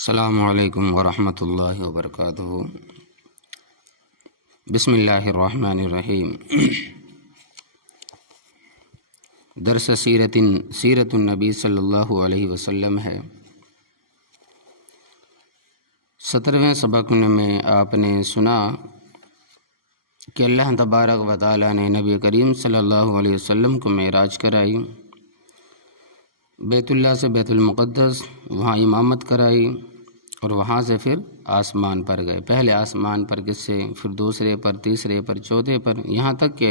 السلام علیکم ورحمۃ اللہ وبرکاتہ۔ بسم اللہ الرحمن الرحیم۔ درس سیرت النبی صلی اللہ علیہ وسلم ہے۔ 17ویں سبق میں آپ نے سنا کہ اللہ تبارک و تعالیٰ نے نبی کریم صلی اللہ علیہ وسلم کو معراج کرائی، بیت اللہ سے بیت المقدس، وہاں امامت کرائی اور وہاں سے پھر آسمان پر گئے۔ پہلے آسمان پر کسے، پھر دوسرے پر، تیسرے پر، چوتھے پر، یہاں تک کہ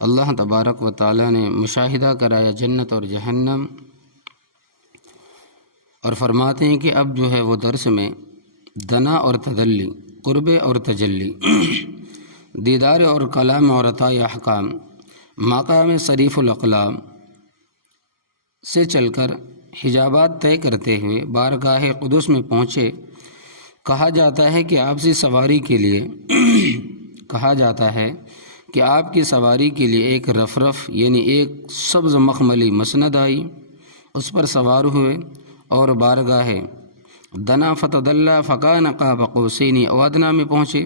اللہ تبارک و تعالیٰ نے مشاہدہ کرایا جنت اور جہنم، اور فرماتے ہیں کہ اب جو ہے وہ درس میں دنا اور تدلی، قرب اور تجلی، دیدار اور کلام اور عطاء احکام، مقام صریف الاقلام سے چل کر حجابات طے کرتے ہوئے بارگاہ قدس میں پہنچے۔ کہا جاتا ہے کہ آپ کی سواری کے لیے ایک رفرف یعنی ایک سبز مخملی مسند آئی، اس پر سوار ہوئے اور بارگاہ دنا فتدلی فکان قاب قوسین او ادنی میں پہنچے۔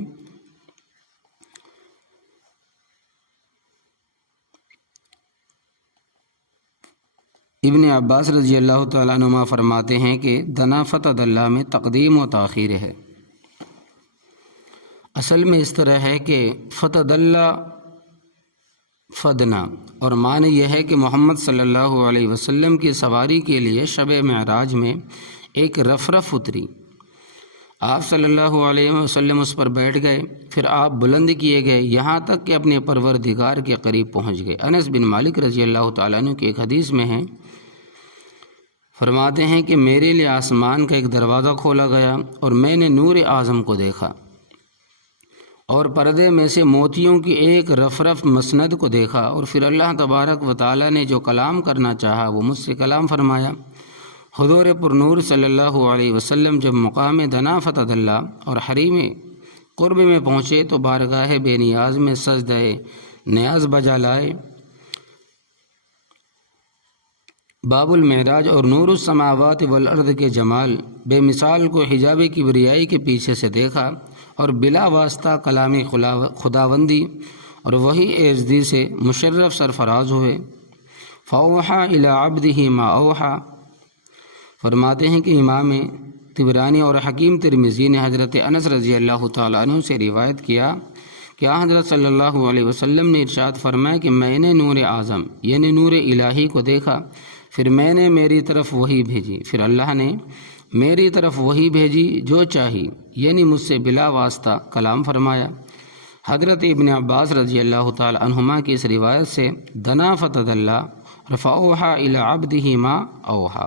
ابن عباس رضی اللہ تعالیٰ عنہما فرماتے ہیں کہ دنا فتدلی میں تقدیم و تاخیر ہے۔ اصل میں اس طرح ہے کہ فتدلی فدنا، اور معنی یہ ہے کہ محمد صلی اللہ علیہ وسلم کی سواری کے لیے شب معراج میں ایک رفرف اتری، آپ صلی اللہ علیہ وسلم اس پر بیٹھ گئے، پھر آپ بلند کیے گئے یہاں تک کہ اپنے پروردگار کے قریب پہنچ گئے۔ انس بن مالک رضی اللہ تعالیٰ عنہ کی ایک حدیث میں ہے، فرماتے ہیں کہ میرے لیے آسمان کا ایک دروازہ کھولا گیا اور میں نے نور اعظم کو دیکھا، اور پردے میں سے موتیوں کی ایک رفرف مسند کو دیکھا، اور پھر اللہ تبارک و تعالیٰ نے جو کلام کرنا چاہا وہ مجھ سے کلام فرمایا۔ حضور پر نور صلی اللہ علیہ وسلم جب مقام دنا فتدلی اور حریم قرب میں پہنچے تو بارگاہ بے نیاز میں سجدہ نیاز بجا لائے۔ باب المعراج اور نور السماوات والارض کے جمال بے مثال کو حجاب کبریائی کے پیچھے سے دیکھا، اور بلا واسطہ کلام خداوندی اور وحی ایزدی سے مشرف سرفراز ہوئے۔ فاوحا الی عبدہ ما اوحا، فرماتے ہیں کہ امام طبرانی اور حکیم ترمذی نے حضرت انس رضی اللہ تعالیٰ عنہ سے روایت کیا کہ حضرت صلی اللہ علیہ وسلم نے ارشاد فرمایا کہ میں نے نور اعظم یعنی نور الہی کو دیکھا، پھر میں نے میری طرف وحی بھیجی، پھر اللہ نے میری طرف وحی بھیجی جو چاہی، یعنی مجھ سے بلا واسطہ کلام فرمایا۔ حضرت ابن عباس رضی اللہ تعالی عنہما کی اس روایت سے دنا فتدلی فاوحا الی عبدہ ما اوحا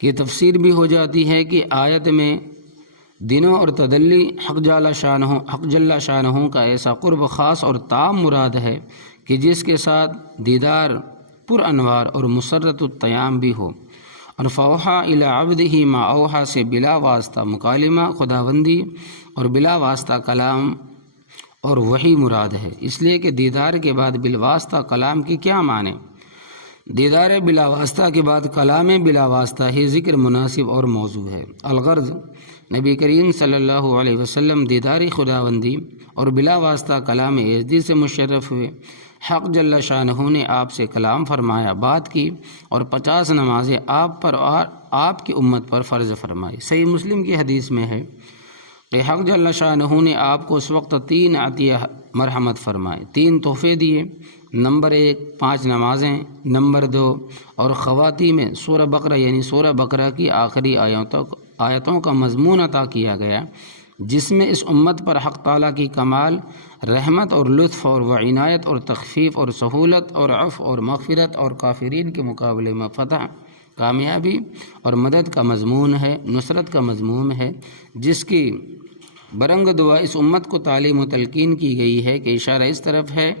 کی تفسیر بھی ہو جاتی ہے کہ آیت میں دنوں اور تدلی حق جل شانہ کا ایسا قرب خاص اور تام مراد ہے کہ جس کے ساتھ دیدار پر انوار اور مسرت التیام بھی ہو، اور فاوحا الی عبدہ ما اوحا سے بلا واسطہ مکالمہ خداوندی اور بلا واسطہ کلام اور وحی مراد ہے، اس لیے کہ دیدار کے بعد بالواسطہ کلام کی کیا معنی؟ دیدار بلا واسطہ کے بعد کلام بلا واسطہ ہی ذکر مناسب اور موضوع ہے۔ الغرض نبی کریم صلی اللہ علیہ وسلم دیداری خداوندی اور بلا واسطہ کلام ایزدی سے مشرف ہوئے۔ حق جل شانہ نے آپ سے کلام فرمایا، بات کی، اور 50 نمازیں آپ پر اور آپ کی امت پر فرض فرمائی۔ صحیح مسلم کی حدیث میں ہے کہ حق جل شانہ نے آپ کو اس وقت 3 عطیہ مرحمت فرمائے، 3 تحفے دیے۔ نمبر 1 5 نمازیں، نمبر 2 اور خواتین میں سورہ بقرہ یعنی سورہ بقرہ کی آخری آیتوں کا مضمون عطا کیا گیا، جس میں اس امت پر حق تعالیٰ کی کمال رحمت اور لطف اور عنایت اور تخفیف اور سہولت اور عفو اور مغفرت اور کافرین کے مقابلے میں فتح، کامیابی اور مدد کا مضمون ہے، نصرت کا مضمون ہے، جس کی برنگ دعا اس امت کو تعلیم و تلقین کی گئی ہے کہ اشارہ اس طرف ہے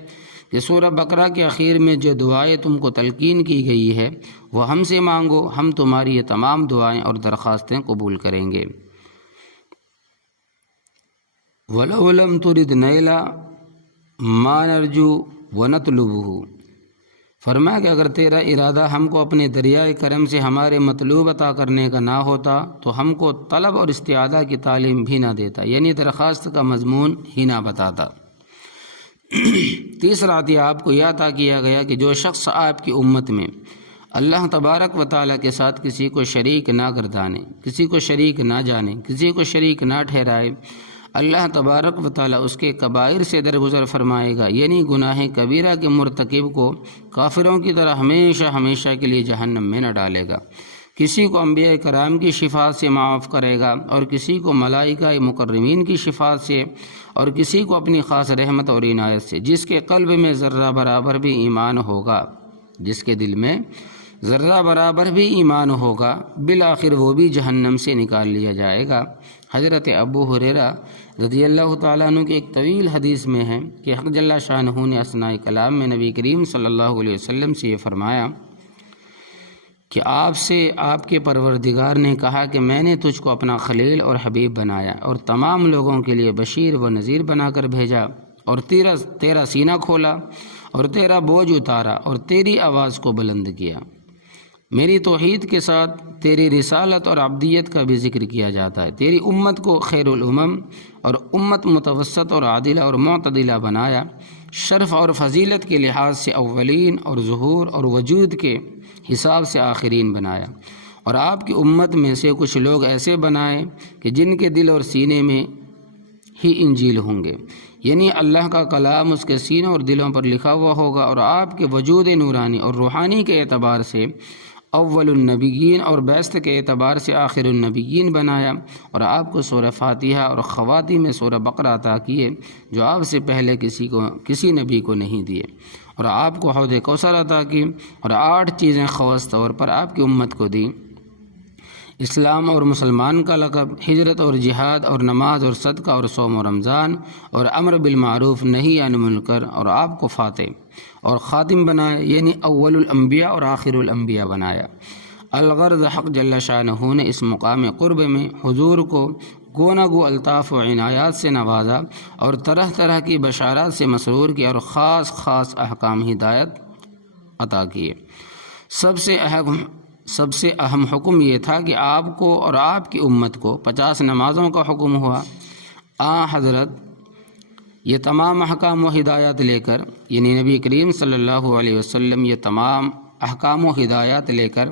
کہ سورہ بقرہ کے اخیر میں جو دعائیں تم کو تلقین کی گئی ہے وہ ہم سے مانگو، ہم تمہاری یہ تمام دعائیں اور درخواستیں قبول کریں گے۔ وَلَوْ لَمْ تُرِدْ نَيْلَ مَا نَرْجُو وَنَطْلُبُهُ، فرمایا کہ اگر تیرا ارادہ ہم کو اپنے دریائے کرم سے ہمارے مطلوب عطا کرنے کا نہ ہوتا تو ہم کو طلب اور استعادہ کی تعلیم بھی نہ دیتا، یعنی درخواست کا مضمون ہی نہ بتاتا۔ تیسرا عطیہ آپ کو یہ عطا کیا گیا کہ جو شخص آپ کی امت میں اللہ تبارک و تعالیٰ کے ساتھ کسی کو شریک نہ گردانے، کسی کو شریک نہ جانے، کسی کو شریک نہ ٹھہرائے، اللہ تبارک و تعالیٰ اس کے کبائر سے درگزر فرمائے گا، یعنی گناہ کبیرہ کے مرتکب کو کافروں کی طرح ہمیشہ ہمیشہ کے لیے جہنم میں نہ ڈالے گا۔ کسی کو انبیاء کرام کی شفاعت سے معاف کرے گا، اور کسی کو ملائکہ مکرمین کی شفاعت سے، اور کسی کو اپنی خاص رحمت اور عنایت سے۔ جس کے قلب میں ذرہ برابر بھی ایمان ہوگا، جس کے دل میں ذرہ برابر بھی ایمان ہوگا، بالآخر وہ بھی جہنم سے نکال لیا جائے گا۔ حضرت ابو ہریرہ رضی اللہ تعالیٰ عنہ کی ایک طویل حدیث میں ہے کہ حق جل شانہ نے اثناء کلام میں نبی کریم صلی اللہ علیہ وسلم سے یہ فرمایا کہ آپ سے آپ کے پروردگار نے کہا کہ میں نے تجھ کو اپنا خلیل اور حبیب بنایا، اور تمام لوگوں کے لیے بشیر و نذیر بنا کر بھیجا، اور تیرا سینہ کھولا، اور تیرا بوجھ اتارا، اور تیری آواز کو بلند کیا۔ میری توحید کے ساتھ تیری رسالت اور عبدیت کا بھی ذکر کیا جاتا ہے۔ تیری امت کو خیر الامم اور امت متوسط اور عادلہ اور معتدلہ بنایا، شرف اور فضیلت کے لحاظ سے اولین اور ظہور اور وجود کے حساب سے آخرین بنایا، اور آپ کی امت میں سے کچھ لوگ ایسے بنائے کہ جن کے دل اور سینے میں ہی انجیل ہوں گے، یعنی اللہ کا کلام اس کے سینوں اور دلوں پر لکھا ہوا ہوگا، اور آپ کے وجود نورانی اور روحانی کے اعتبار سے اول النبیین اور بیست کے اعتبار سے آخر النبیین بنایا، اور آپ کو سورہ فاتحہ اور خواتیم میں سورہ بقرہ عطا کیے جو آپ سے پہلے کسی نبی کو نہیں دیے، اور آپ کو حوض کوثر عطا کی، اور 8 چیزیں خاص طور پر آپ کی امت کو دیں: اسلام اور مسلمان کا لقب، ہجرت اور جہاد اور نماز اور صدقہ اور صوم و رمضان اور امر بالمعروف نہی عن المنکر، اور آپ کو فاتح اور خاتم بنایا، یعنی اول الانبیاء اور آخر الانبیاء بنایا۔ الغرض حق جل شانہ نے اس مقام قرب میں حضور کو گونا گو الطاف و عنایات سے نوازا، اور طرح طرح کی بشارات سے مسرور کیا، اور خاص خاص احکام ہدایت عطا کیے۔ سب سے اہم حکم یہ تھا کہ آپ کو اور آپ کی امت کو 50 نمازوں کا حکم ہوا۔ حضرت یہ تمام احکام و ہدایات لے کر، یعنی نبی کریم صلی اللہ علیہ وسلم یہ تمام احکام و ہدایات لے کر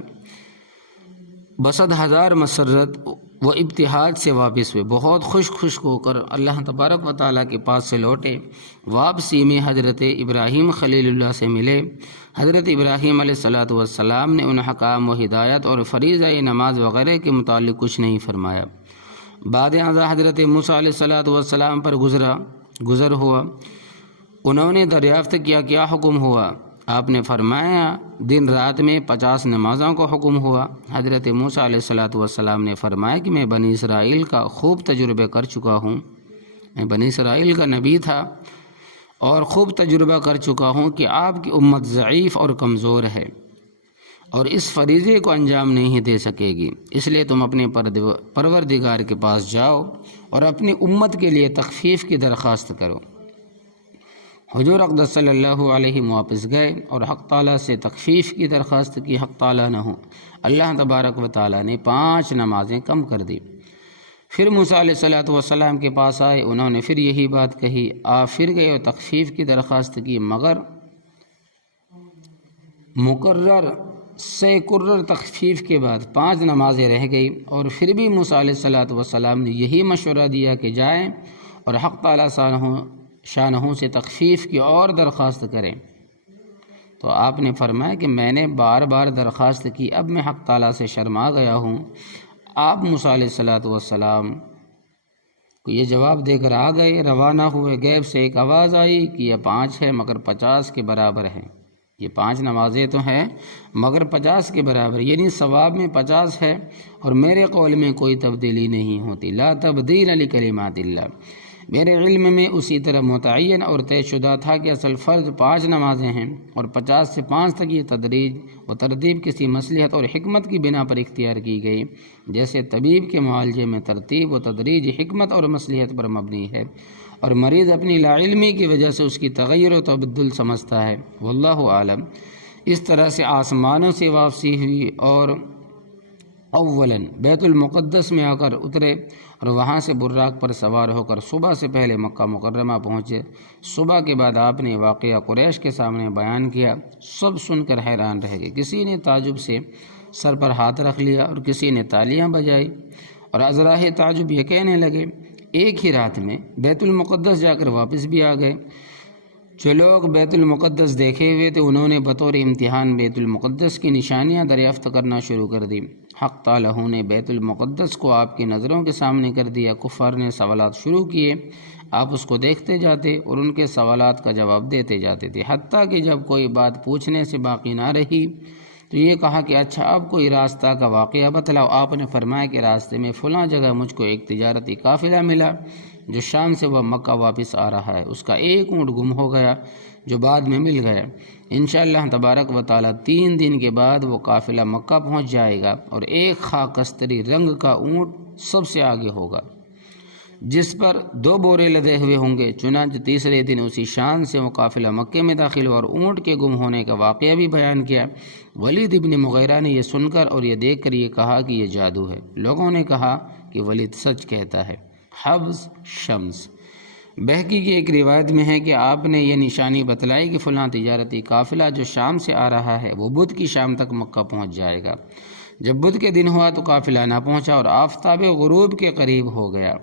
بصد ہزار مسرت و ابتہاج سے واپس ہوئے، بہت خوش ہو کر اللہ تبارک و تعالیٰ کے پاس سے لوٹے۔ واپسی میں حضرت ابراہیم خلیل اللہ سے ملے۔ حضرت ابراہیم علیہ السلام نے ان حکام و ہدایت اور فریضہ نماز وغیرہ کے متعلق کچھ نہیں فرمایا۔ بعد ازاں حضرت موسیٰ علیہ السلام پر گزر ہوا، انہوں نے دریافت کیا کیا حکم ہوا؟ آپ نے فرمایا دن رات میں 50 نمازوں کا حکم ہوا۔ حضرت موسیٰ علیہ السلام نے فرمایا کہ میں بنی اسرائیل کا خوب تجربہ کر چکا ہوں، میں بنی اسرائیل کا نبی تھا اور خوب تجربہ کر چکا ہوں کہ آپ کی امت ضعیف اور کمزور ہے اور اس فریضے کو انجام نہیں دے سکے گی، اس لیے تم اپنے پروردگار کے پاس جاؤ اور اپنی امت کے لیے تخفیف کی درخواست کرو۔ حضور اقدس صلی اللہ علیہ واپس گئے اور حق تعالیٰ سے تخفیف کی درخواست کی۔ حق تعالیٰ نہ ہو، اللہ تبارک و تعالیٰ نے 5 نمازیں کم کر دی۔ پھر موسیٰ علیہ السلام کے پاس آئے، انہوں نے پھر یہی بات کہی۔ آپ پھر گئے اور تخفیف کی درخواست کی، مگر مکرر تخفیف کے بعد 5 نمازیں رہ گئی، اور پھر بھی موسیٰ علیہ السلام نے یہی مشورہ دیا کہ جائیں اور حق تعالیٰ شانہ سے تخفیف کی اور درخواست کریں۔ تو آپ نے فرمایا کہ میں نے بار بار درخواست کی، اب میں حق تعالیٰ سے شرما گیا ہوں۔ آپ موسیٰ علیہ السلام کو یہ جواب دے کر آ گئے، روانہ ہوئے۔ غیب سے ایک آواز آئی کہ یہ 5 ہے مگر 50 کے برابر ہے، یہ 5 نمازیں تو ہیں مگر 50 کے برابر، یعنی ثواب میں 50 ہے اور میرے قول میں کوئی تبدیلی نہیں ہوتی۔ لا تبدیل لکلمات اللہ، میرے علم میں اسی طرح متعین اور طے شدہ تھا کہ اصل فرض 5 نمازیں ہیں، اور 50 سے 5 تک یہ تدریج و ترتیب کسی مصلحت اور حکمت کی بنا پر اختیار کی گئی، جیسے طبیب کے معالجے میں ترتیب و تدریج حکمت اور مصلحت پر مبنی ہے، اور مریض اپنی لا علمی کی وجہ سے اس کی تغیر و تبدل سمجھتا ہے۔ واللہ عالم۔ اس طرح سے آسمانوں سے واپسی ہوئی اور اولاً بیت المقدس میں آ کر اترے اور وہاں سے براق پر سوار ہو کر صبح سے پہلے مکہ مکرمہ پہنچے۔ صبح کے بعد آپ نے واقعہ قریش کے سامنے بیان کیا۔ سب سن کر حیران رہ گئے، کسی نے تعجب سے سر پر ہاتھ رکھ لیا اور کسی نے تالیاں بجائی، اور ازراہ تعجب یہ کہنے لگے ایک ہی رات میں بیت المقدس جا کر واپس بھی آ گئے۔ جو لوگ بیت المقدس دیکھے ہوئے تھے انہوں نے بطور امتحان بیت المقدس کی نشانیاں دریافت کرنا شروع کر دی۔ حق تعالیٰ نے بیت المقدس کو آپ کی نظروں کے سامنے کر دیا۔ کفار نے سوالات شروع کیے، آپ اس کو دیکھتے جاتے اور ان کے سوالات کا جواب دیتے جاتے تھے، حتیٰ کہ جب کوئی بات پوچھنے سے باقی نہ رہی تو یہ کہا کہ اچھا اب کوئی راستہ کا واقعہ بتلاؤ۔ آپ نے فرمایا کہ راستے میں فلاں جگہ مجھ کو ایک تجارتی قافلہ ملا جو شام سے وہ مکہ واپس آ رہا ہے، اس کا ایک اونٹ گم ہو گیا جو بعد میں مل گیا۔ انشاءاللہ تبارک و تعالیٰ 3 دن کے بعد وہ قافلہ مکہ پہنچ جائے گا اور ایک خاکستری رنگ کا اونٹ سب سے آگے ہوگا جس پر 2 بورے لدے ہوئے ہوں گے۔ چنانچہ تیسرے دن اسی شان سے وہ قافلہ مکے میں داخل ہوا اور اونٹ کے گم ہونے کا واقعہ بھی بیان کیا۔ ولید ابن مغیرہ نے یہ سن کر اور یہ دیکھ کر یہ کہا کہ یہ جادو ہے۔ لوگوں نے کہا کہ ولید سچ کہتا ہے۔ حبس شمس بہقی کی ایک روایت میں ہے کہ آپ نے یہ نشانی بتلائی کہ فلاں تجارتی قافلہ جو شام سے آ رہا ہے وہ بدھ کی شام تک مکہ پہنچ جائے گا۔ جب بدھ کے دن ہوا تو قافلہ نہ پہنچا اور آفتاب غروب کے قریب ہو گیا۔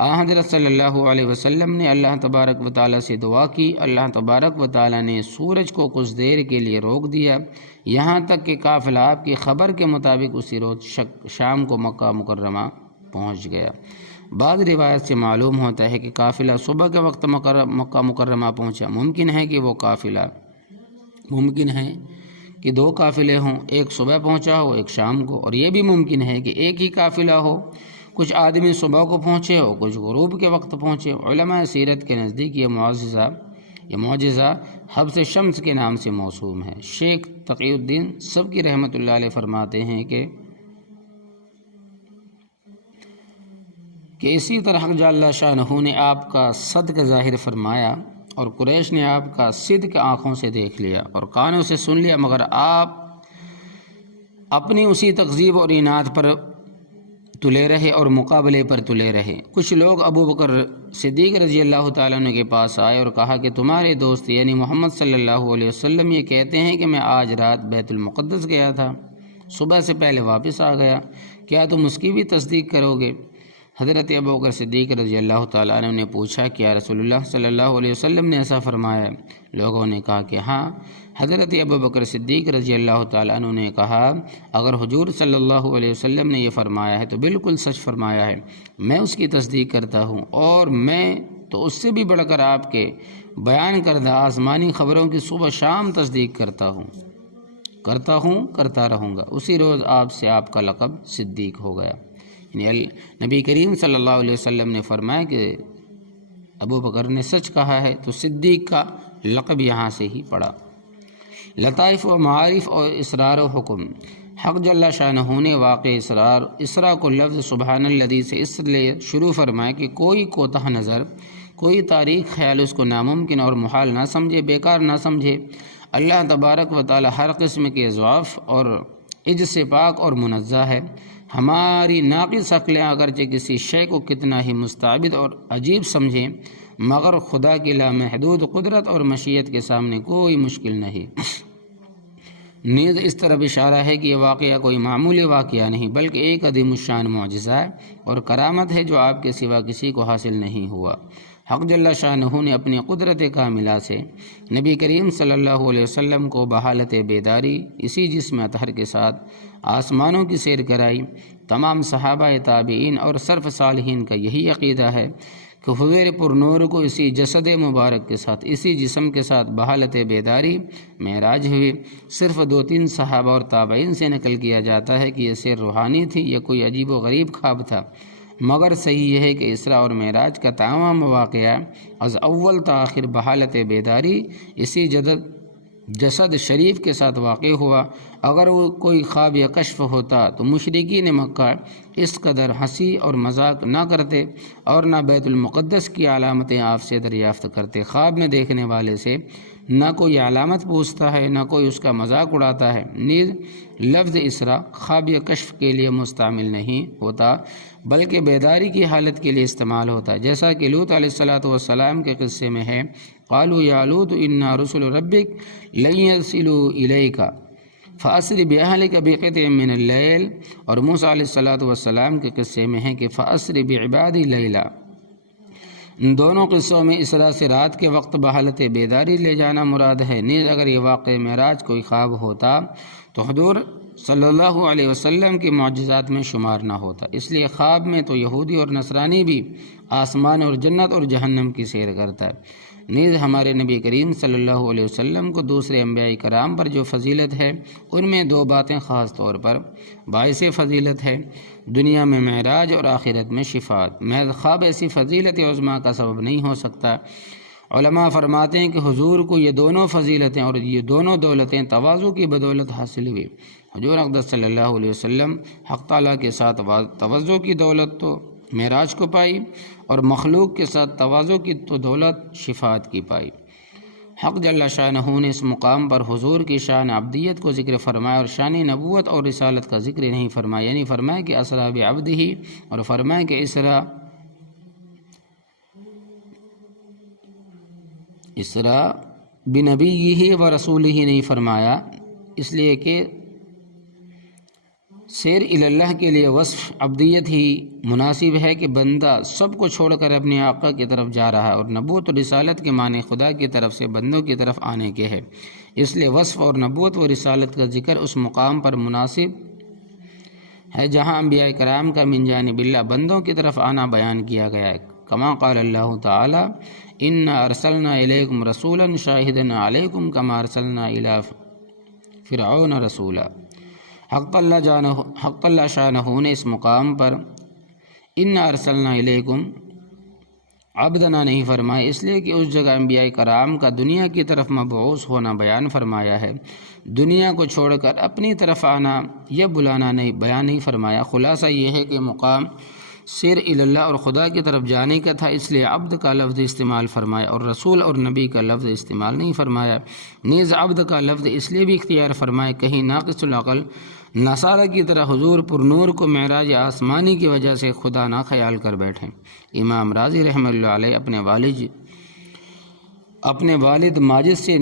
حضرت صلی اللہ علیہ وسلم نے اللہ تبارک و تعالیٰ سے دعا کی۔ اللہ تبارک و تعالیٰ نے سورج کو کچھ دیر کے لیے روک دیا، یہاں تک کہ قافلہ آپ کی خبر کے مطابق اسی روز شام کو مکہ مکرمہ پہنچ گیا۔ بعض روایت سے معلوم ہوتا ہے کہ قافلہ صبح کے وقت مکہ مکرمہ پہنچا۔ ممکن ہے کہ 2 قافلے ہوں، ایک صبح پہنچا ہو ایک شام کو، اور یہ بھی ممکن ہے کہ ایک ہی قافلہ ہو، کچھ آدمی صبح کو پہنچے ہو کچھ غروب کے وقت پہنچے۔ علماء سیرت کے نزدیک یہ معجزہ حبس شمس کے نام سے موسوم ہے۔ شیخ تقی الدین سبکی رحمۃ اللہ علیہ فرماتے ہیں کہ اسی طرح حق جل شانہ نے آپ کا صدق ظاہر فرمایا اور قریش نے آپ کا صدق آنکھوں سے دیکھ لیا اور کانوں سے سن لیا، مگر آپ اپنی اسی تکذیب اور اناد پر تلے رہے اور مقابلے پر تلے رہے۔ کچھ لوگ ابو بکر صدیق رضی اللہ تعالیٰ عنہ کے پاس آئے اور کہا کہ تمہارے دوست یعنی محمد صلی اللہ علیہ وسلم یہ کہتے ہیں کہ میں آج رات بیت المقدس گیا تھا، صبح سے پہلے واپس آ گیا، کیا تم اس کی بھی تصدیق کرو گے؟ حضرت ابو بکر صدیق رضی اللہ تعالیٰ عنہ نے پوچھا کیا رسول اللہ صلی اللہ علیہ وسلم نے ایسا فرمایا؟ لوگوں نے کہا کہ ہاں۔ حضرت ابو بکر صدیق رضی اللہ تعالیٰ عنہ نے کہا اگر حضور صلی اللہ علیہ وسلم نے یہ فرمایا ہے تو بالکل سچ فرمایا ہے، میں اس کی تصدیق کرتا ہوں، اور میں تو اس سے بھی بڑھ کر آپ کے بیان کردہ آسمانی خبروں کی صبح شام تصدیق کرتا رہوں گا۔ اسی روز آپ سے آپ کا لقب صدیق ہو گیا۔ یعنی نبی کریم صلی اللہ علیہ وسلم نے فرمایا کہ ابو بکر نے سچ کہا ہے، تو صدیق کا لقب یہاں سے ہی پڑا۔ لطائف و معارف اور اسرار و حکم حق جل شانہ نے واقع اسرا کو لفظ سبحان الذی سے اس لیے شروع فرمایا کہ کوئی کوتاہ نظر، کوئی تاریخ خیال اس کو ناممکن اور محال نہ سمجھے، بیکار نہ سمجھے۔ اللہ تبارک و تعالی ہر قسم کے ضعف اور عجز سے پاک اور منزہ ہے۔ ہماری ناقص عقلیں اگرچہ کسی شے کو کتنا ہی مستعبد اور عجیب سمجھیں، مگر خدا کی لامحدود قدرت اور مشیت کے سامنے کوئی مشکل نہیں۔ نیز اس طرف اشارہ ہے کہ یہ واقعہ کوئی معمولی واقعہ نہیں بلکہ ایک عظیم الشان معجزہ ہے اور کرامت ہے جو آپ کے سوا کسی کو حاصل نہیں ہوا۔ حق جل شانہ نے اپنی قدرت کاملہ سے نبی کریم صلی اللہ علیہ وسلم کو بحالت بیداری اسی جسم اطہر کے ساتھ آسمانوں کی سیر کرائی۔ تمام صحابہ تابعین اور سلف صالحین کا یہی عقیدہ ہے کہ حضور پر نور کو اسی جسد مبارک کے ساتھ، اسی جسم کے ساتھ بحالت بیداری معراج ہوئی۔ صرف 2-3 صحابہ اور تابعین سے نقل کیا جاتا ہے کہ یہ سیر روحانی تھی، یہ کوئی عجیب و غریب خواب تھا، مگر صحیح یہ ہے کہ اسراء اور معراج کا تمام واقعہ از اول تا آخر بحالت بیداری اسی جسد شریف کے ساتھ واقع ہوا۔ اگر وہ کوئی خواب یا کشف ہوتا تو مشرکین مکہ اس قدر ہنسی اور مذاق نہ کرتے اور نہ بیت المقدس کی علامتیں آپ سے دریافت کرتے۔ خواب میں دیکھنے والے سے نہ کوئی علامت پوچھتا ہے، نہ کوئی اس کا مذاق اڑاتا ہے۔ نیز لفظ اسرا خواب یا کشف کے لیے مستعمل نہیں ہوتا بلکہ بیداری کی حالت کے لیے استعمال ہوتا ہے، جیسا کہ لوط علیہ السلام کے قصے میں ہے، قالوا یا لوط انا رسل ربک لن یصلوا الیک فاسر باہلک بقطع من اللیل، اور موسیٰ علیہ السلام کے قصے میں ہے کہ فاسر بعبادی لیلا۔ ان دونوں قصوں میں اسرا سے رات کے وقت بحالت بیداری لے جانا مراد ہے۔ نیز اگر یہ واقع معراج کوئی خواب ہوتا تو حضور صلی اللہ علیہ وسلم کی معجزات میں شمار نہ ہوتا، اس لیے خواب میں تو یہودی اور نصرانی بھی آسمان اور جنت اور جہنم کی سیر کرتا ہے۔ نیز ہمارے نبی کریم صلی اللہ علیہ وسلم کو دوسرے انبیاء کرام پر جو فضیلت ہے ان میں دو باتیں خاص طور پر باعث فضیلت ہے، دنیا میں معراج اور آخرت میں شفاعت۔ محض خواب ایسی فضیلت عظمیٰ کا سبب نہیں ہو سکتا۔ علماء فرماتے ہیں کہ حضور کو یہ دونوں فضیلتیں اور یہ دونوں دولتیں تواضع کی بدولت حاصل ہوئی۔ حضور اقدس صلی اللہ علیہ وسلم حق تعالیٰ کے ساتھ تواضع کی دولت تو معراج کو پائی، اور مخلوق کے ساتھ تواضع کی تو دولت شفاعت کی پائی۔ حق جل شانہ نے اس مقام پر حضور کی شان عبدیت کو ذکر فرمایا اور شان نبوت اور رسالت کا ذکر نہیں فرمایا، یعنی فرمایا کہ اسرا بعبدہ، اور فرمایا کہ اسرا بنبیہ و رسولہ نہیں فرمایا، اس لیے کہ سیر اللہ کے لیے وصف عبدیت ہی مناسب ہے کہ بندہ سب کو چھوڑ کر اپنے آقا کی طرف جا رہا ہے، اور نبوت و رسالت کے معنی خدا کی طرف سے بندوں کی طرف آنے کے ہے، اس لیے وصف اور نبوت و رسالت کا ذکر اس مقام پر مناسب ہے جہاں انبیاء کرام کا من جانب اللہ بندوں کی طرف آنا بیان کیا گیا ہے، کما قال اللہ تعالی انا ارسلنا الیکم رسولا شاہدا علیکم کما ارسلنا الی فرعون رسولا۔ حق اللہ شانہ نے اس مقام پر انا ارسلنا الیکم عبدنا نہیں فرمایا، اس لیے کہ اس جگہ انبیاء کرام کا دنیا کی طرف مبعوث ہونا بیان فرمایا ہے، دنیا کو چھوڑ کر اپنی طرف آنا یا بلانا نہیں بیان نہیں فرمایا۔ خلاصہ یہ ہے کہ مقام سیر اللہ اور خدا کی طرف جانے کا تھا، اس لیے عبد کا لفظ استعمال فرمایا اور رسول اور نبی کا لفظ استعمال نہیں فرمایا۔ نیز عبد کا لفظ اس لیے بھی اختیار فرمایا کہیں ناقص العقل نصارہ کی طرح حضور پر نور کو معراج آسمانی کی وجہ سے خدا نہ خیال کر بیٹھیں۔ امام راضی رحمۃ اللہ علیہ اپنے والد ماجد سے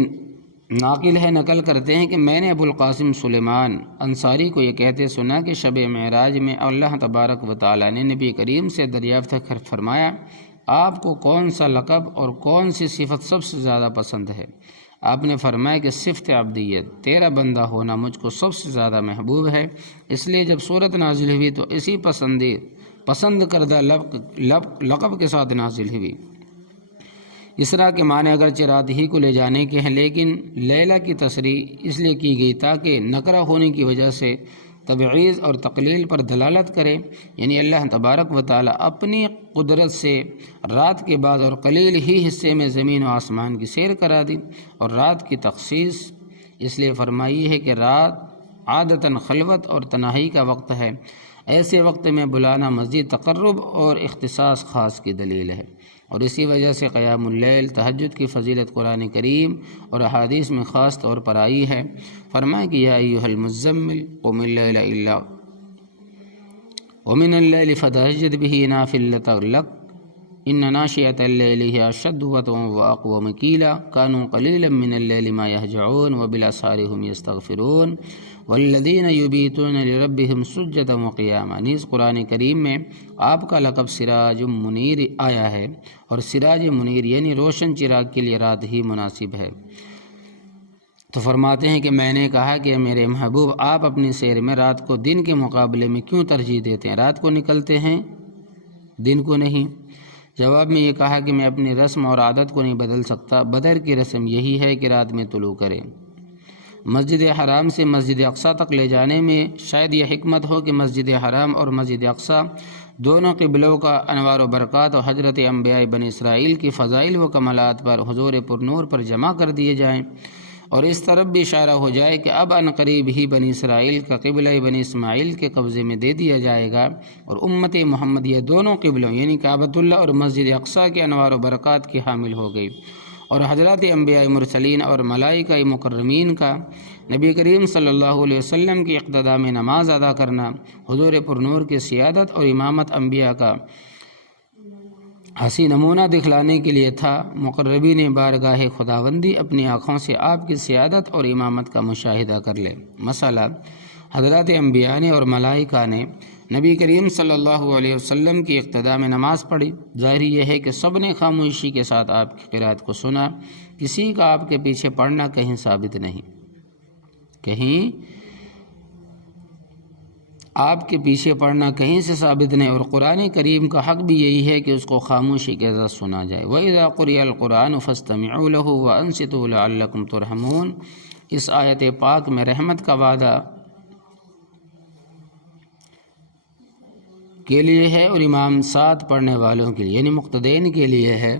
نقل کرتے ہیں کہ میں نے ابو القاسم سلیمان انصاری کو یہ کہتے سنا کہ شب معراج میں اللہ تبارک و تعالیٰ نے نبی کریم سے دریافت کر فرمایا، آپ کو کون سا لقب اور کون سی صفت سب سے زیادہ پسند ہے؟ آپ نے فرمایا کہ صفت عبدیت، تیرا بندہ ہونا مجھ کو سب سے زیادہ محبوب ہے، اس لیے جب صورت نازل ہوئی تو اسی پسند کردہ لقب کے ساتھ نازل ہوئی۔ اسرا کے معنی اگرچہ رات ہی کو لے جانے کے ہیں، لیکن لیلہ کی تصریح اس لیے کی گئی تاکہ نکرہ ہونے کی وجہ سے تبعیض اور تقلیل پر دلالت کرے، یعنی اللہ تبارک و تعالیٰ اپنی قدرت سے رات کے بعد اور قلیل ہی حصے میں زمین و آسمان کی سیر کرا دی، اور رات کی تخصیص اس لیے فرمائی ہے کہ رات عادتاً خلوت اور تنہائی کا وقت ہے، ایسے وقت میں بلانا مزید تقرب اور اختصاص خاص کی دلیل ہے، اور اسی وجہ سے قیام اللیل تہجد کی فضیلت قرآن کریم اور احادیث میں خاص طور پر آئی ہے۔ فرمایا کہ یا ایھا المزمل قم اللیل الا ومن اللیل فتہجد بہ نافلۃ لک ان ناشئۃ اللیل ہی اشد وطئا واقوم قیلا کانوا قلیلا من اللیل ما یہجعون وبالاسحار ھم یستغفرون والذین یبیتون لربہم سجدا وقیاما۔ نیز قرآن کریم میں آپ کا لقب سراج منیر آیا ہے، اور سراج منیر یعنی روشن چراغ کے لیے رات ہی مناسب ہے۔ تو فرماتے ہیں کہ میں نے کہا کہ میرے محبوب آپ اپنی سیر میں رات کو دن کے مقابلے میں کیوں ترجیح دیتے ہیں، رات کو نکلتے ہیں دن کو نہیں؟ جواب میں یہ کہا کہ میں اپنی رسم اور عادت کو نہیں بدل سکتا، بدر کی رسم یہی ہے کہ رات میں طلوع کرے۔ مسجد حرام سے مسجد اقصیٰ تک لے جانے میں شاید یہ حکمت ہو کہ مسجد حرام اور مسجد اقصیٰ دونوں قبلوں کا انوار و برکات اور حضرت انبیاء بنی اسرائیل کی فضائل و کمالات پر حضور پر نور پر جمع کر دیے جائیں، اور اس طرف بھی اشارہ ہو جائے کہ اب ان قریب ہی بنی اسرائیل کا قبلہ بنی اسماعیل کے قبضے میں دے دیا جائے گا، اور امت محمدیہ دونوں قبلوں یعنی کعبۃ اللہ اور مسجد اقصیٰ کے انوار و برکات کی حامل ہو گئی، اور حضرات انبیاء مرسلین اور ملائکہ مکرمین کا نبی کریم صلی اللہ علیہ وسلم کی اقتداء میں نماز ادا کرنا حضور پرنور کی سیادت اور امامت انبیاء کا حسین نمونہ دکھلانے کے لیے تھا۔ مقربین بارگاہ خداوندی اپنی آنکھوں سے آپ کی سیادت اور امامت کا مشاہدہ کر لے۔ مسئلہ، حضرات انبیاء نے اور ملائکہ نے نبی کریم صلی اللہ علیہ وسلم کی اقتداء میں نماز پڑھی۔ ظاہر یہ ہے کہ سب نے خاموشی کے ساتھ آپ کی قرات کو سنا، کسی کا آپ کے پیچھے پڑھنا کہیں ثابت نہیں، کہیں آپ کے پیچھے پڑھنا کہیں سے ثابت نہیں، اور قرآن کریم کا حق بھی یہی ہے کہ اس کو خاموشی کے ساتھ سنا جائے۔ وَإِذَا قُرِئَ الْقُرْآنُ فَاسْتَمِعُوا لَهُ وَأَنصِتُوا لَعَلَّكُمْ تُرْحَمُونَ۔ اس آیت پاک میں رحمت کا وعدہ کے لیے ہے اور امام ساتھ پڑھنے والوں کے لیے یعنی مقتدین کے لیے ہے،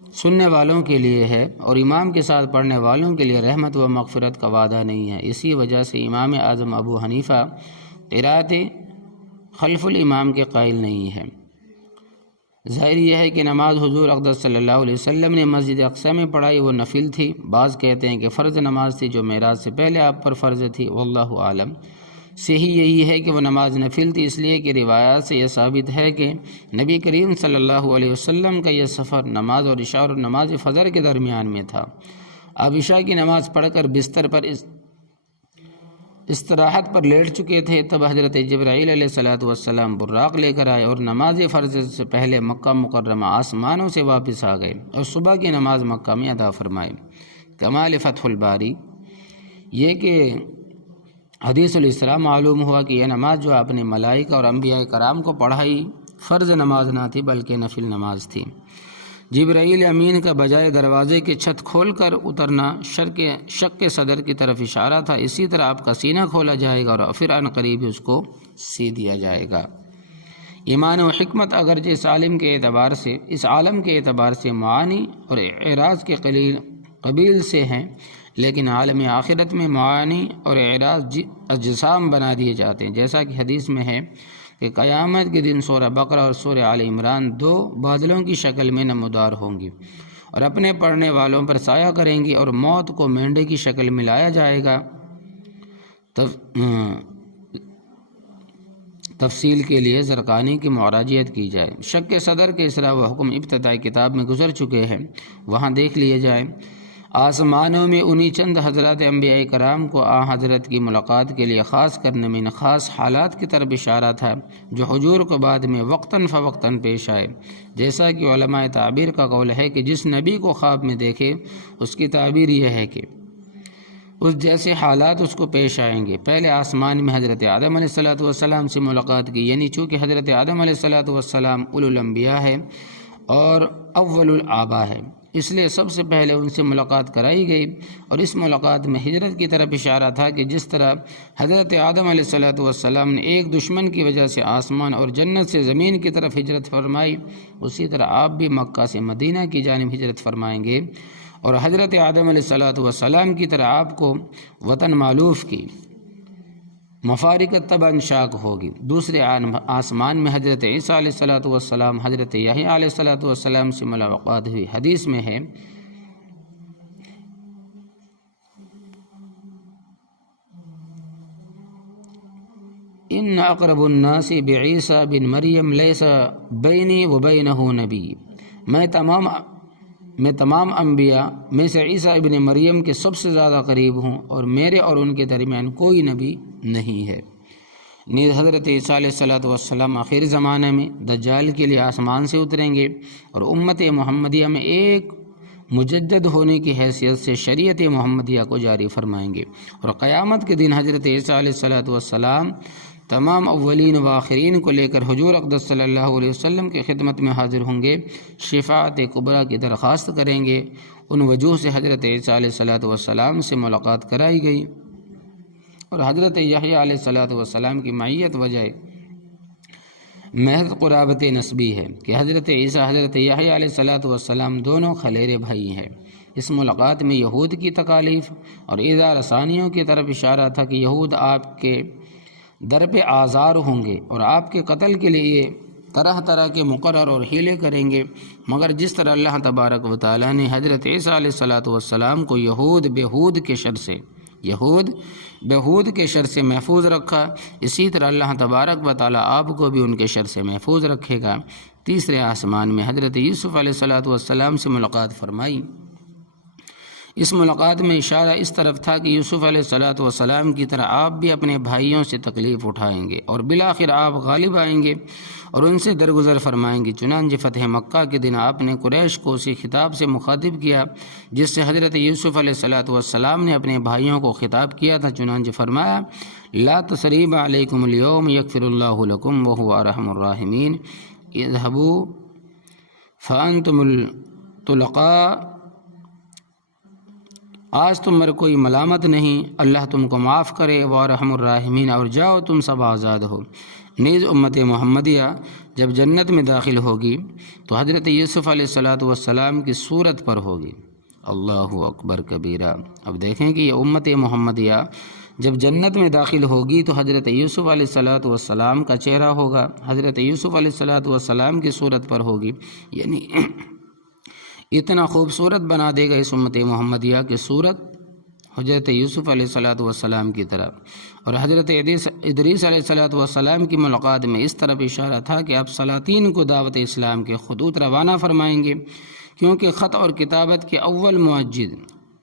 سننے والوں کے لیے ہے، اور امام کے ساتھ پڑھنے والوں کے لیے رحمت و مغفرت کا وعدہ نہیں ہے۔ اسی وجہ سے امام اعظم ابو حنیفہ قرات خلف الامام کے قائل نہیں ہے۔ ظاہر یہ ہے کہ نماز حضور اقدس صلی اللہ علیہ وسلم نے مسجد اقصی میں پڑھائی وہ نفل تھی، بعض کہتے ہیں کہ فرض نماز تھی جو معراج سے پہلے آپ پر فرض تھی، واللہ عالم۔ صحیح یہی ہے کہ وہ نماز نفل تھی، اس لیے کہ روایات سے یہ ثابت ہے کہ نبی کریم صلی اللہ علیہ وسلم کا یہ سفر نماز اور عشاء اور نماز فجر کے درمیان میں تھا۔ آپ عشاء کی نماز پڑھ کر بستر پر استراحت پر لیٹ چکے تھے، تب حضرت جبرائیل علیہ السلام براق لے کر آئے اور نماز فرض سے پہلے مکہ مکرمہ آسمانوں سے واپس آ گئے اور صبح کی نماز مکہ میں ادا فرمائی۔ کمال فتح الباری یہ کہ حدیث الاسراء معلوم ہوا کہ یہ نماز جو آپ نے ملائکہ اور انبیاء کرام کو پڑھائی فرض نماز نہ تھی بلکہ نفل نماز تھی۔ جبرائیل امین کا بجائے دروازے کی چھت کھول کر اترنا شق صدر کی طرف اشارہ تھا، اسی طرح آپ کا سینہ کھولا جائے گا اور پھر عن قریب اس کو سی دیا جائے گا۔ ایمان و حکمت اگرچہ اس عالم کے اعتبار سے معانی اور اعراض کے قبیل سے ہیں، لیکن عالم آخرت میں معانی اور اعراض اجسام بنا دیے جاتے ہیں، جیسا کہ حدیث میں ہے کہ قیامت کے دن سورہ بقرہ اور سورہ آل عمران دو بادلوں کی شکل میں نمودار ہوں گی اور اپنے پڑھنے والوں پر سایہ کریں گی، اور موت کو مینڈے کی شکل میں لایا جائے گا۔ تفصیل کے لیے زرقانی کی مراجعت کی جائے۔ شق صدر کے اصلاح و حکم ابتدائی کتاب میں گزر چکے ہیں، وہاں دیکھ لیے جائے۔ آسمانوں میں انہی چند حضرات انبیاء کرام کو حضرت کی ملاقات کے لیے خاص کرنے میں ان خاص حالات کی طرف اشارہ تھا جو حضور کو بعد میں وقتاً فوقتاً پیش آئے، جیسا کہ علماء تعبیر کا قول ہے کہ جس نبی کو خواب میں دیکھے اس کی تعبیر یہ ہے کہ اس جیسے حالات اس کو پیش آئیں گے۔ پہلے آسمان میں حضرت آدم علیہ السلام سے ملاقات کی، یعنی چونکہ حضرت آدم علیہ السلام اولو الانبیاء ہے اور اول الآباء ہے، اس لیے سب سے پہلے ان سے ملاقات کرائی گئی، اور اس ملاقات میں ہجرت کی طرف اشارہ تھا کہ جس طرح حضرت آدم علیہ السلام نے ایک دشمن کی وجہ سے آسمان اور جنت سے زمین کی طرف ہجرت فرمائی، اسی طرح آپ بھی مکہ سے مدینہ کی جانب ہجرت فرمائیں گے، اور حضرت آدم علیہ السلام کی طرح آپ کو وطن مالوف کی مفارقت طبعاً شاک ہوگی۔ دوسرے آسمان میں حضرت عیسیٰ علیہ السلام حضرت یحییٰ علیہ السلام سے ملاقات ہوئی۔ حدیث میں ہے ان اقرب الناس بعیسیٰ بن مریم لیس بینی و بینہ نبی، میں تمام انبیاء میں سے عیسیٰ ابن مریم کے سب سے زیادہ قریب ہوں اور میرے اور ان کے درمیان کوئی نبی نہیں ہے۔ نیز حضرت عیسیٰ علیہ السلام آخر زمانہ میں دجال کے لیے آسمان سے اتریں گے اور امت محمدیہ میں ایک مجدد ہونے کی حیثیت سے شریعت محمدیہ کو جاری فرمائیں گے، اور قیامت کے دن حضرت عیسیٰ علیہ السلام تمام اولین و آخرین کو لے کر حضور اقدس صلی اللہ علیہ وسلم کی خدمت میں حاضر ہوں گے، شفاعت کبریٰ کی درخواست کریں گے۔ ان وجوہ سے حضرت عیسیٰ علیہ السلام سے ملاقات کرائی گئی، اور حضرت یحییٰ علیہ السلام کی معیت وجہ محض قرابت نسبی ہے کہ حضرت عیسیٰ حضرت یحییٰ علیہ السلام دونوں خلیرے بھائی ہیں۔ اس ملاقات میں یہود کی تکالیف اور ایذا رسانیوں کی طرف اشارہ تھا کہ یہود آپ کے در پہ آزار ہوں گے اور آپ کے قتل کے لیے طرح طرح کے مقرر اور حیلے کریں گے، مگر جس طرح اللہ تبارک و تعالیٰ نے حضرت عیسیٰ علیہ السلام کو یہود بہود کے شر سے محفوظ رکھا، اسی طرح اللہ تبارک و تعالیٰ آپ کو بھی ان کے شر سے محفوظ رکھے گا۔ تیسرے آسمان میں حضرت یوسف علیہ السلام سے ملاقات فرمائی۔ اس ملاقات میں اشارہ اس طرف تھا کہ یوسف علیہ السلام کی طرح آپ بھی اپنے بھائیوں سے تکلیف اٹھائیں گے اور بالآخر آپ غالب آئیں گے اور ان سے درگزر فرمائیں گے۔ چنانچہ فتح مکہ کے دن آپ نے قریش کو اسی خطاب سے مخاطب کیا جس سے حضرت یوسف علیہ السلام نے اپنے بھائیوں کو خطاب کیا تھا۔ چنانچہ فرمایا لا تثریب علیکم اليوم یغفر اللہ لکم وہو ارحم الراحمین اذهبوا فانتم الطلقاء، آج تم پر کوئی ملامت نہیں، اللہ تم کو معاف کرے، وارحم الراحمین، اور جاؤ تم سب آزاد ہو۔ نیز امت محمدیہ جب جنت میں داخل ہوگی تو حضرت یوسف علیہ السلام کی صورت پر ہوگی۔ اللہ اکبر کبیرہ۔ اب دیکھیں کہ یہ امت محمدیہ جب جنت میں داخل ہوگی تو حضرت یوسف علیہ السلام کا چہرہ ہوگا، حضرت یوسف علیہ السلام کی صورت پر ہوگی، یعنی اتنا خوبصورت بنا دے گا اس امت محمدیہ کی صورت حضرت یوسف علیہ السلام کی طرح۔ اور حضرت ادریس علیہ السلام کی ملاقات میں اس طرف اشارہ تھا کہ آپ سلاطین کو دعوت اسلام کے خطوط روانہ فرمائیں گے، کیونکہ خط اور کتابت کے اول معجد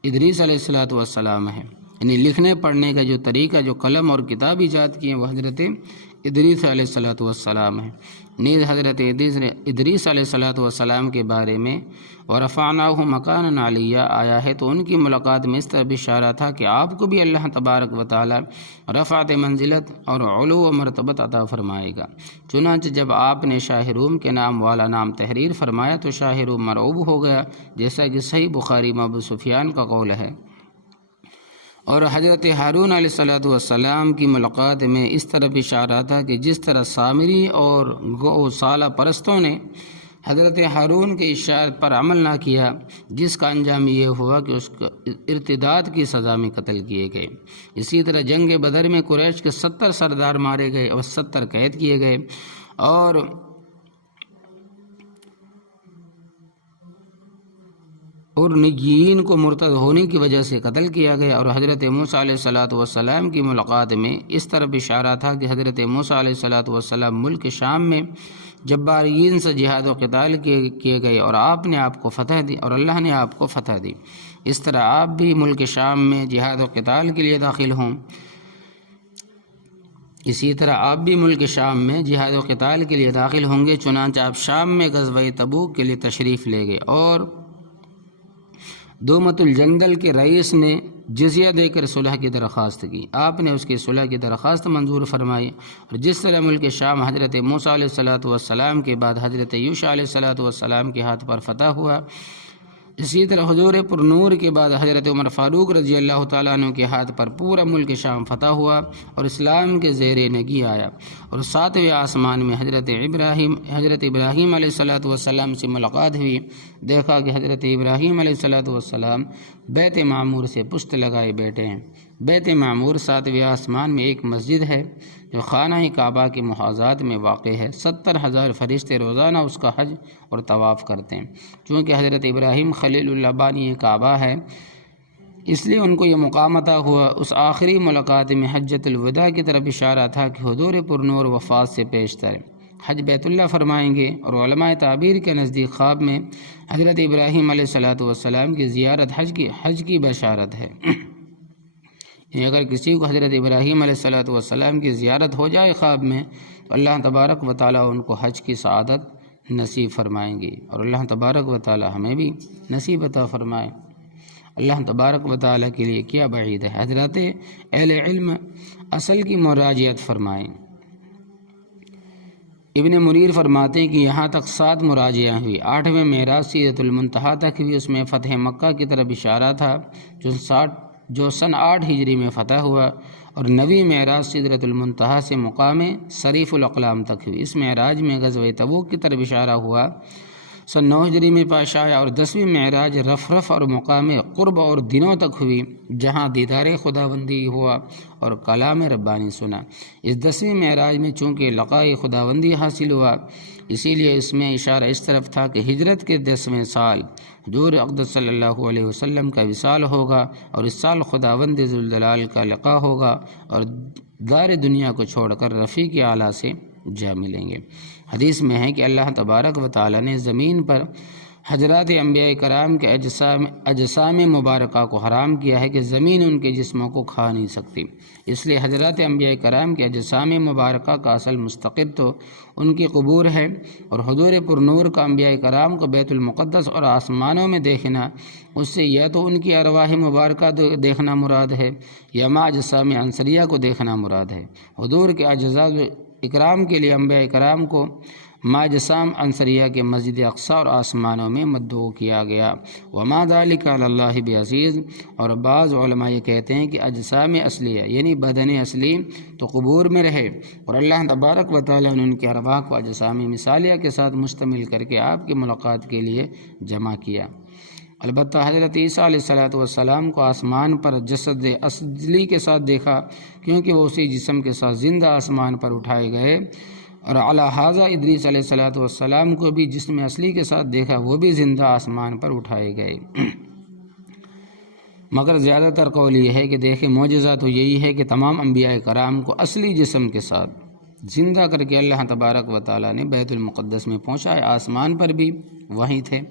ادریس علیہ السلام ہے، یعنی لکھنے پڑھنے کا جو طریقہ، جو قلم اور کتاب ایجاد کیے وہ حضرت ادریس علیہ السلام ہے۔ نیز حضرت ادریس علیہ السلام کے بارے میں ورفعناہ مکانا علیہ آیا ہے تو ان کی ملاقات میں اس طرح اشارہ تھا کہ آپ کو بھی اللہ تبارک و تعالی رفعت منزلت اور علو و مرتبت عطا فرمائے گا۔ چنانچہ جب آپ نے شاہ روم کے نام والا نام تحریر فرمایا تو شاہ روم مرعوب ہو گیا، جیسا کہ صحیح بخاری میں ابو سفیان کا قول ہے۔ اور حضرت ہارون علیہ السلام کی ملاقات میں اس طرف اشارہ تھا کہ جس طرح سامری اور گوسالہ پرستوں نے حضرت ہارون کے اشارت پر عمل نہ کیا، جس کا انجام یہ ہوا کہ اس کو ارتداد کی سزا میں قتل کیے گئے۔ اسی طرح جنگ بدر میں قریش کے 70 سردار مارے گئے اور 70 قید کیے گئے، اور نجیین کو مرتد ہونے کی وجہ سے قتل کیا گیا۔ اور حضرت موسیٰ علیہ السلام کی ملاقات میں اس طرف اشارہ تھا کہ حضرت موسیٰ علیہ السلام ملک شام میں جباریین سے جہاد و قتال کیے گئے اور آپ نے آپ کو فتح دی اور اللہ نے آپ کو فتح دی۔ اس طرح آپ بھی ملک شام میں جہاد و قتال کے لیے داخل ہوں، اسی طرح آپ بھی ملک شام میں جہاد و قتال کے لیے داخل ہوں گے۔ چنانچہ آپ شام میں غزوہ تبوک کے لیے تشریف لے گئے اور دومت الجندل کے رئیس نے جزیہ دے کر صلح کی درخواست کی، آپ نے اس کی صلح کی درخواست منظور فرمائی۔ اور جس طرح ملک شام حضرت موسیٰ علیہ السلام کے بعد حضرت یوشع علیہ السلام کے ہاتھ پر فتح ہوا، اسی طرح حضور پر نور کے بعد حضرت عمر فاروق رضی اللہ تعالیٰ عنہ کے ہاتھ پر پورا ملک شام فتح ہوا اور اسلام کے زیر نگی آیا۔ اور 7ویں آسمان میں حضرت ابراہیم علیہ السلام سے ملاقات ہوئی، دیکھا کہ حضرت ابراہیم علیہ السلام بیت معمور سے پشت لگائے بیٹھے ہیں۔ بیت معمور 7ویں آسمان میں ایک مسجد ہے جو خانہ کعبہ کے محاذات میں واقع ہے۔ 70,000 فرشتے روزانہ اس کا حج اور طواف کرتے ہیں۔ چونکہ حضرت ابراہیم خلیل اللہ بانی کعبہ ہے، اس لیے ان کو یہ مقام عطا ہوا۔ اس آخری ملاقات میں حجۃ الوداع کی طرف اشارہ تھا کہ حضور پر نور وفات سے پیشتر حج بیت اللہ فرمائیں گے، اور علماء تعبیر کے نزدیک خواب میں حضرت ابراہیم علیہ السلام کی زیارت حج کی بشارت ہے۔ اگر کسی کو حضرت ابراہیم علیہ السلام کی زیارت ہو جائے خواب میں تو اللہ تبارک و تعالیٰ ان کو حج کی سعادت نصیب فرمائیں گے، اور اللہ تبارک و تعالیٰ ہمیں بھی نصیب عطا فرمائے۔ اللہ تبارک و تعالیٰ کے لیے کیا بعید ہے۔ حضرات اہل علم اصل کی مراجعت فرمائیں۔ ابن منیر فرماتے ہیں کہ یہاں تک 7 مراجعہ ہوئی۔ 8ویں معراج سدرۃ المنتہا تک ہوئی، اس میں فتح مکہ کی طرف اشارہ تھا جو سن 8 ہجری میں فتح ہوا، اور 9ویں معراج سدرۃ المنتہا سے مقام صریف الاقلام تک ہوئی۔ اس معراج میں غزوہ تبوک کی طرف اشارہ ہوا، سن 9 ہجری میں پیش آیا، اور 10ویں معراج رفرف اور مقام قرب اور دنوں تک ہوئی، جہاں دیدار خداوندی ہوا اور کلام ربانی سنا۔ اس 10ویں معراج میں چونکہ لقائے خداوندی حاصل ہوا، اسی لیے اس میں اشارہ اس طرف تھا کہ ہجرت کے 10ویں سال حضور اقدس صلی اللہ علیہ وسلم کا وصال ہوگا، اور اس سال خداوند ذوالجلال کا لقاء ہوگا، اور دار دنیا کو چھوڑ کر رفیق اعلیٰ سے جا ملیں گے۔ حدیث میں ہے کہ اللہ تبارک و تعالی نے زمین پر حضرات انبیاء کرام کے اجسام مبارکہ کو حرام کیا ہے کہ زمین ان کے جسموں کو کھا نہیں سکتی، اس لیے حضرات انبیاء کرام کے اجسام مبارکہ کا اصل مستقر تو ان کی قبور ہے، اور حضور پر نور کا انبیاء کرام کو بیت المقدس اور آسمانوں میں دیکھنا، اس سے یا تو ان کی ارواح مبارکہ دیکھنا مراد ہے، یا ما اجسام عنصریہ کو دیکھنا مراد ہے۔ حضور کے اعزاز و اکرام کے لیے انبیاء کرام کو ما اجسام عنصریہ کے مسجد اقصی اور آسمانوں میں مدعو کیا گیا۔ وما ذلک علی اللہ بعزیز، اور بعض علماء یہ کہتے ہیں کہ اجسام اصلیہ یعنی بدن اصلی تو قبور میں رہے، اور اللہ تبارک و تعالیٰ نے ان کے ارواح کو اجسام مثالیہ کے ساتھ مشتمل کر کے آپ کی ملاقات کے لیے جمع کیا۔ البتہ حضرت عیسیٰ علیہ السلام کو آسمان پر جسد اصلی کے ساتھ دیکھا، کیونکہ وہ اسی جسم کے ساتھ زندہ آسمان پر اٹھائے گئے، اور علی ھذا ادریس علیہ السلام کو بھی جسم اصلی کے ساتھ دیکھا، وہ بھی زندہ آسمان پر اٹھائے گئے۔ مگر زیادہ تر قول یہ ہے کہ دیکھیں معجزہ تو یہی ہے کہ تمام انبیاء کرام کو اصلی جسم کے ساتھ زندہ کر کے اللہ تبارک و تعالیٰ نے بیت المقدس میں پہنچایا، آسمان پر بھی وہیں تھے۔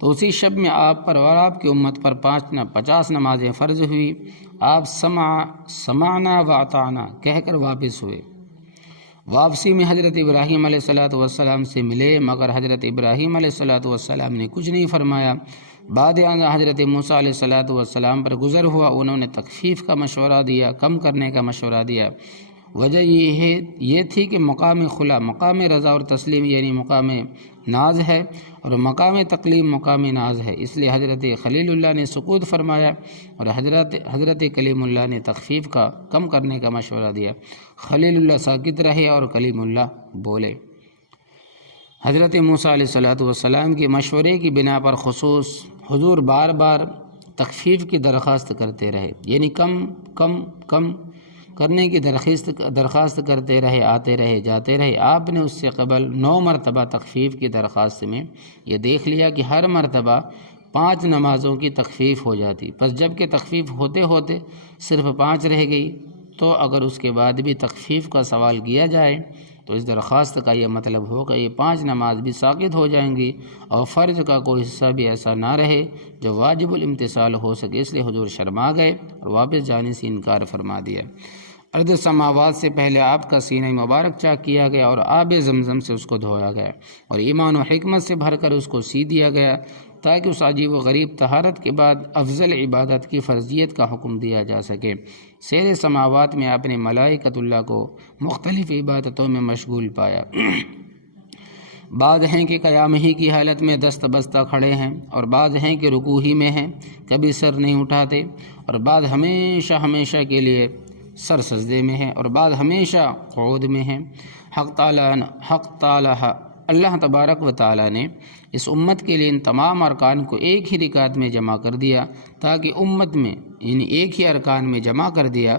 تو اسی شب میں آپ پر اور آپ کی امت پر 50 نمازیں فرض ہوئی۔ آپ سمعنا و اطعنا کہہ کر واپس ہوئے۔ واپسی میں حضرت ابراہیم علیہ السلام سے ملے، مگر حضرت ابراہیم علیہ السلام نے کچھ نہیں فرمایا۔ بعد ازاں حضرت موسیٰ علیہ السلام پر گزر ہوا، انہوں نے تخفیف کا مشورہ دیا، کم کرنے کا مشورہ دیا۔ وجہ یہ تھی کہ مقام خلا مقام رضا اور تسلیم یعنی مقام ناز ہے، اور مقام تکلیم مقام ناز ہے، اس لیے حضرت خلیل اللہ نے سکوت فرمایا، اور حضرت کلیم اللہ نے تخفیف کا کم کرنے کا مشورہ دیا۔ خلیل اللہ ساکت رہے اور کلیم اللہ بولے۔ حضرت موسیٰ علیہ السلام کے مشورے کی بنا پر خصوص حضور بار بار تخفیف کی درخواست کرتے رہے، یعنی کم کرنے کی درخواست کرتے رہے، آتے رہے جاتے رہے۔ آپ نے اس سے قبل 9 مرتبہ تخفیف کی درخواست میں یہ دیکھ لیا کہ ہر مرتبہ 5 نمازوں کی تخفیف ہو جاتی، پس جب کہ تخفیف ہوتے ہوتے صرف 5 رہ گئی، تو اگر اس کے بعد بھی تخفیف کا سوال کیا جائے تو اس درخواست کا یہ مطلب ہو کہ یہ 5 نماز بھی ساقط ہو جائیں گی، اور فرض کا کوئی حصہ بھی ایسا نہ رہے جو واجب الامتثال ہو سکے۔ اس لیے حضور شرما گئے اور واپس جانے سے انکار فرما دیا۔ ارض سماوات سے پہلے آپ کا سینہ مبارک چاک کیا گیا، اور آب زمزم سے اس کو دھویا گیا، اور ایمان و حکمت سے بھر کر اس کو سی دیا گیا، تاکہ اس عجیب و غریب طہارت کے بعد افضل عبادت کی فرضیت کا حکم دیا جا سکے۔ سیر سماوات میں آپ نے ملائکۃ اللہ کو مختلف عبادتوں میں مشغول پایا۔ بعض ہیں کہ قیام ہی کی حالت میں دست بستہ کھڑے ہیں، اور بعض ہیں کہ رکوع ہی میں ہیں، کبھی سر نہیں اٹھاتے، اور بعض ہمیشہ کے لیے سر سجدے میں ہے، اور بعض ہمیشہ قعود میں ہیں۔ حق تعالی اللہ تبارک و تعالی نے اس امت کے لیے ان تمام ارکان کو ایک ہی رکعت میں جمع کر دیا، تاکہ امت میں یعنی ایک ہی ارکان میں جمع کر دیا،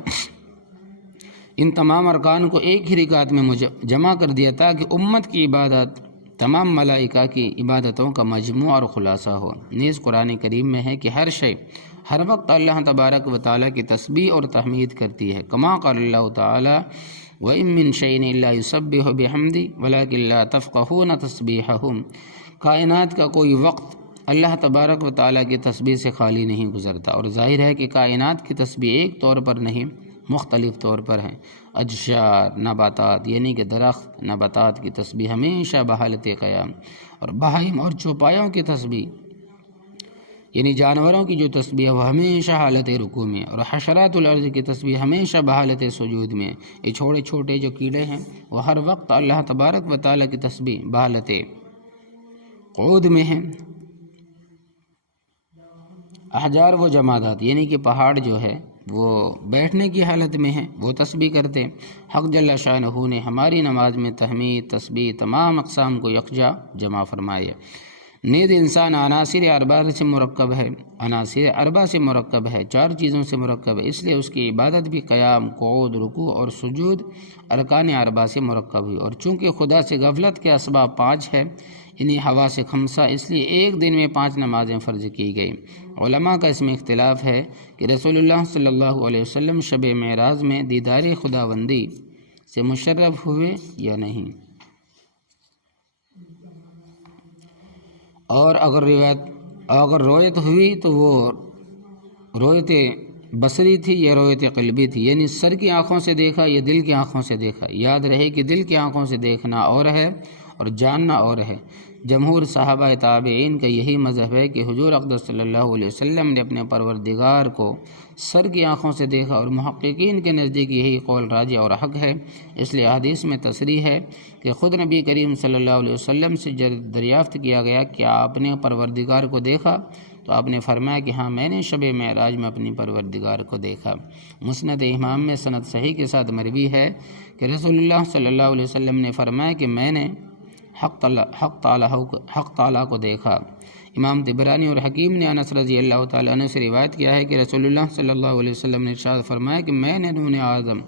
ان تمام ارکان کو ایک ہی رکعت میں جمع کر دیا، تاکہ امت کی عبادت تمام ملائکہ کی عبادتوں کا مجموع اور خلاصہ ہو۔ نیز قرآن کریم میں ہے کہ ہر شے ہر وقت اللہ تبارک و تعالیٰ کی تسبیح اور تحمید کرتی ہے، کما قال اللہ تعالیٰ وَإِن مِّن شَيْءٍ إِلَّا يُسَبِّحُ بِحَمْدِهِ وَلَٰكِن لَّا تَفْقَهُونَ تَسْبِيحَهُم۔ کائنات کا کوئی وقت اللہ تبارک و تعالیٰ کی تسبیح سے خالی نہیں گزرتا، اور ظاہر ہے کہ کائنات کی تسبیح ایک طور پر نہیں مختلف طور پر ہیں۔ اجشار نباتات یعنی کہ درخت نباتات کی تسبیح ہمیشہ بحالت قیام، اور بہائم اور چوپایوں کی تسبیح یعنی جانوروں کی جو تسبیح ہے وہ ہمیشہ حالت رکوع میں، اور حشرات الارض کی تسبیح ہمیشہ بحالت سجود میں۔ یہ چھوٹے چھوٹے جو کیڑے ہیں وہ ہر وقت اللہ تبارک و تعالیٰ کی تسبیح بحالت قعود میں ہیں۔ احجار و جمادات یعنی کہ پہاڑ جو ہے وہ بیٹھنے کی حالت میں ہیں، وہ تسبیح کرتے۔ حق جل شانہ نے ہماری نماز میں تحمید تسبیح تمام اقسام کو یکجا جمع فرمائے۔ نیز انسان عناصر اربع سے مرکب ہے، عناصر اربع سے مرکب ہے، 4 چیزوں سے مرکب ہے، اس لیے اس کی عبادت بھی قیام، قعود، رکوع اور سجود ارکان اربع سے مرکب ہوئی۔ اور چونکہ خدا سے غفلت کے اسباب 5 ہے، انہیں حواس خمسہ، اس لیے ایک دن میں 5 نمازیں فرض کی گئی۔ علماء کا اس میں اختلاف ہے کہ رسول اللہ صلی اللہ علیہ وسلم شب معراج میں دیدار خداوندی سے مشرف ہوئے یا نہیں، اور اگر رویت ہوئی تو وہ رویت بصری تھی یا رویت قلبی تھی، یعنی سر کی آنکھوں سے دیکھا یا دل کی آنکھوں سے دیکھا۔ یاد رہے کہ دل کی آنکھوں سے دیکھنا اور ہے اور جاننا اور ہے۔ جمہور صحابہ تابعین کا یہی مذہب ہے کہ حضور اقدس صلی اللہ علیہ وسلم نے اپنے پروردگار کو سر کی آنکھوں سے دیکھا، اور محققین کے نزدیک یہی قول راجح اور حق ہے۔ اس لیے حدیث میں تصریح ہے کہ خود نبی کریم صلی اللہ علیہ وسلم سے دریافت کیا گیا کہ آپ نے پروردگار کو دیکھا؟ تو آپ نے فرمایا کہ ہاں، میں نے شب معراج میں اپنی پروردگار کو دیکھا۔ مسند امام میں سند صحیح کے ساتھ مروی ہے کہ رسول اللہ صلی اللہ علیہ وسلم نے فرمایا کہ میں نے حق تعالیٰ کو دیکھا۔ امام طبرانی اور حکیم نے انس رضی اللہ تعالیٰ عنہ سے روایت کیا ہے کہ رسول اللہ صلی اللہ علیہ وسلم نے ارشاد فرمایا کہ میں نے نور اعظم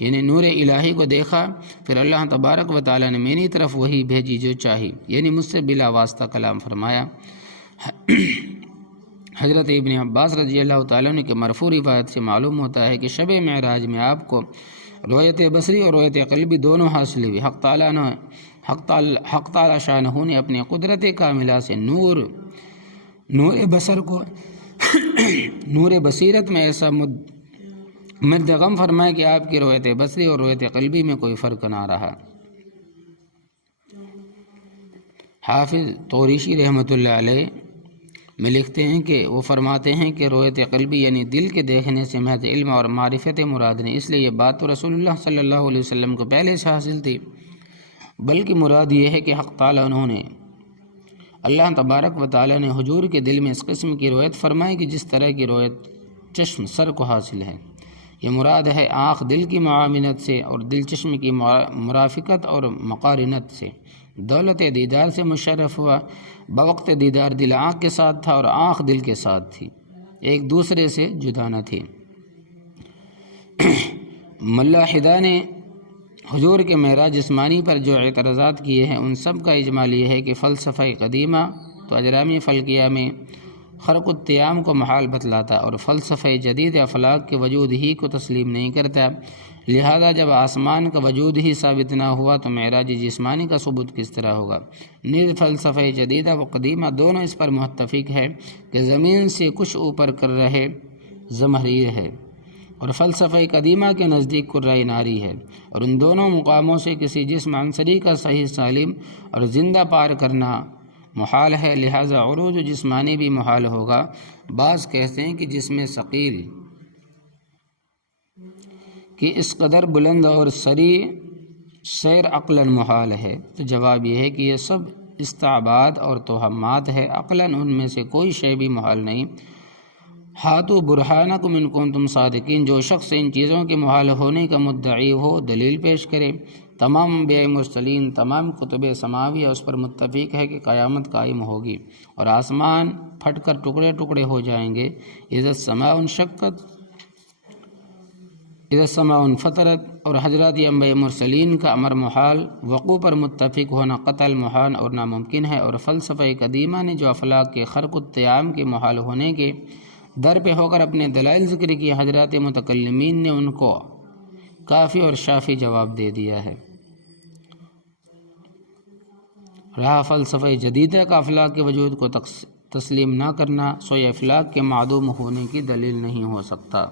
یعنی نور الہی کو دیکھا، پھر اللہ تبارک و تعالیٰ نے میری طرف وہی بھیجی جو چاہی، یعنی مجھ سے بلا واسطہ کلام فرمایا۔ حضرت ابن عباس رضی اللہ تعالیٰ عنہ کے مرفوع روایت سے معلوم ہوتا ہے کہ شب معراج میں آپ کو رویت بصری اور رویت قلبی دونوں حاصل ہوئی۔ حق تعالی شانہ نے اپنی قدرت کاملہ سے نور بصر کو نور بصیرت میں ایسا مدغم فرمایا کہ آپ کی رویت بصری اور رویت قلبی میں کوئی فرق نہ رہا۔ حافظ توریشی رحمۃ اللہ علیہ میں لکھتے ہیں کہ وہ فرماتے ہیں کہ رویت قلبی یعنی دل کے دیکھنے سے محض علم اور معرفت مراد نہیں، اس لیے یہ بات تو رسول اللہ صلی اللہ علیہ وسلم کو پہلے سے حاصل تھی، بلکہ مراد یہ ہے کہ حق تعالیٰ اللہ تبارک و تعالیٰ نے حضور کے دل میں اس قسم کی رویت فرمائی کہ جس طرح کی رویت چشم سر کو حاصل ہے۔ یہ مراد ہے آنکھ دل کی معاونت سے اور دل چشم کی مرافقت اور مقارنت سے۔ دولت دیدار سے مشرف ہوا، بوقت دیدار دل آنکھ کے ساتھ تھا اور آنکھ دل کے ساتھ تھی، ایک دوسرے سے جدا نہ تھی۔ ملاحدہ نے حضور کے معراج جسمانی پر جو اعتراضات کیے ہیں ان سب کا اجمال یہ ہے کہ فلسفہ قدیمہ تو اجرامی فلکیہ میں خرق التیام کو محال بتلاتا اور فلسفہ جدید افلاک کے وجود ہی کو تسلیم نہیں کرتا، لہذا جب آسمان کا وجود ہی ثابت نہ ہوا تو معراج جسمانی کا ثبوت کس طرح ہوگا؟ نیز فلسفہ جدیدہ و قدیمہ دونوں اس پر متفق ہے کہ زمین سے کچھ اوپر کر رہے زمہریر ہے، اور فلسفہ قدیمہ کے نزدیک کرۂ ناری ہے، اور ان دونوں مقاموں سے کسی جسم عنصری کا صحیح سالم اور زندہ پار کرنا محال ہے، لہذا عروج جسمانی بھی محال ہوگا۔ بعض کہتے ہیں کہ جسم ثقیل کہ اس قدر بلند اور سری سیر عقلاً محال ہے، تو جواب یہ ہے کہ یہ سب استعباد اور توہمات ہے، عقلاً ان میں سے کوئی شے بھی محال نہیں۔ ہاتھو برہانکم ان کنتم صادقین، جو شخص ان چیزوں کے محال ہونے کا مدعی ہو دلیل پیش کرے۔ تمام انبیاء مرسلین، تمام کتب سماویہ اس پر متفق ہے کہ قیامت قائم ہوگی اور آسمان پھٹ کر ٹکڑے ٹکڑے ہو جائیں گے۔ اذا السماء انشقت، اذا السماء انفطرت، اور حضرات انبیاء مرسلین کا امر محال وقوع پر متفق ہونا قطعاً محال اور ناممکن ہے، اور فلسفہ قدیمہ نے جو افلاک کے خرق التیام کے محال ہونے کے در پہ ہو کر اپنے دلائل ذکر کیے، حضرات متکلمین نے ان کو کافی اور شافی جواب دے دیا ہے۔ رہا فلسفہ جدیدہ کا افلاک کے وجود کو تسلیم نہ کرنا، سو یہ افلاک کے معدوم ہونے کی دلیل نہیں ہو سکتا۔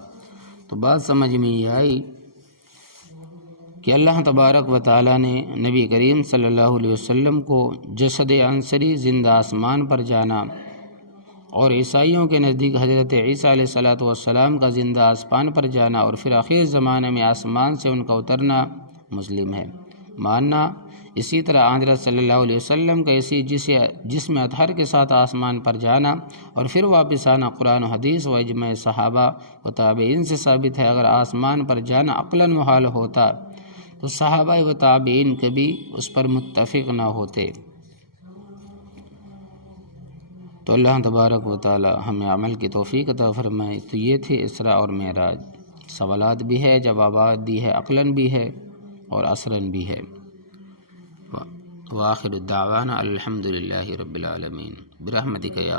تو بات سمجھ میں یہ آئی کہ اللہ تبارک و تعالیٰ نے نبی کریم صلی اللہ علیہ وسلم کو جسد عنصری زندہ آسمان پر جانا، اور عیسائیوں کے نزدیک حضرت عیسیٰ علیہ الصلاۃ والسلام کا زندہ آسمان پر جانا اور پھر آخر زمانے میں آسمان سے ان کا اترنا مسلم ہے ماننا۔ اسی طرح حضرت صلی اللہ علیہ وسلم کا اسی جسم اطہر کے ساتھ آسمان پر جانا اور پھر واپس آنا قرآن و حدیث و اجماع صحابہ و تابعین سے ثابت ہے۔ اگر آسمان پر جانا عقلاً محال ہوتا تو صحابہ و تابعین کبھی اس پر متفق نہ ہوتے۔ تو اللہ تبارک و تعالی ہمیں عمل کی توفیق عطا فرمائے۔ تو یہ تھے اسراء اور معراج، سوالات بھی ہے، جوابات بھی ہے، عقلاً بھی ہے اور عصراً بھی ہے۔ وآخر الدعوانا الحمد للہ رب العالمین برحمتک یا